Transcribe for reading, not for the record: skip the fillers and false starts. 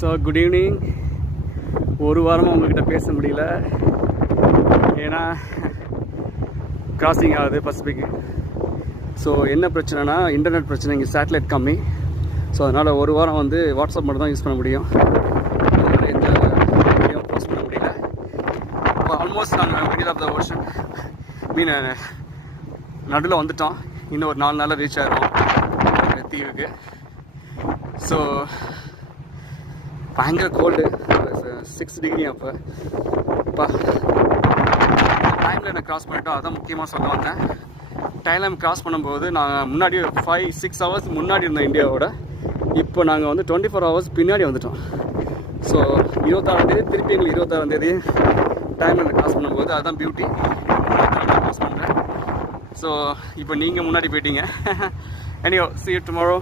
So good evening. ஒரு வாரமாக உங்கள்கிட்ட பேச முடியல, ஏன்னா கிராசிங் ஆகுது பசிபிக். ஸோ என்ன பிரச்சனைனா இன்டர்நெட் பிரச்சனை, இங்கே சேட்டலைட் கம்மி. ஸோ அதனால் ஒரு வாரம் வந்து வாட்ஸ்அப் மட்டும் தான் யூஸ் பண்ண முடியும். அதனால் எந்த வீடியோ போஸ்ட் பண்ண முடியல. இப்போ ஆல்மோஸ்ட் நாங்கள் மிடில் ஆஃப் த ஓஷன் மீன் நடுவில் வந்துட்டோம். இன்னும் ஒரு 4 நாளில் ரீச் ஆகிடும் தீவுக்கு. ஸோ பயங்கர கோல்டு, 6 டிகிரி. அப்போ டைம் லைனை கிராஸ் பண்ணிட்டோம். அதான் முக்கியமாக சொல்ல வந்தேன். டைம் லைன் கிராஸ் பண்ணும்போது நாங்கள் முன்னாடி 5-6 ஹவர்ஸ் முன்னாடி இருந்தோம் இந்தியாவோட. இப்போ நாங்கள் வந்து 24 ஹவர்ஸ் பின்னாடி வந்துட்டோம். ஸோ 26ஆந்தேதி திருப்பி எங்களுக்கு 26ஆந்தேதி டைம் லைனை கிராஸ் பண்ணும்போது அதுதான் பியூட்டி. கிராஸ் பண்ணுறேன். ஸோ இப்போ நீங்கள் முன்னாடி போயிட்டீங்க. Anyhow, see you tomorrow.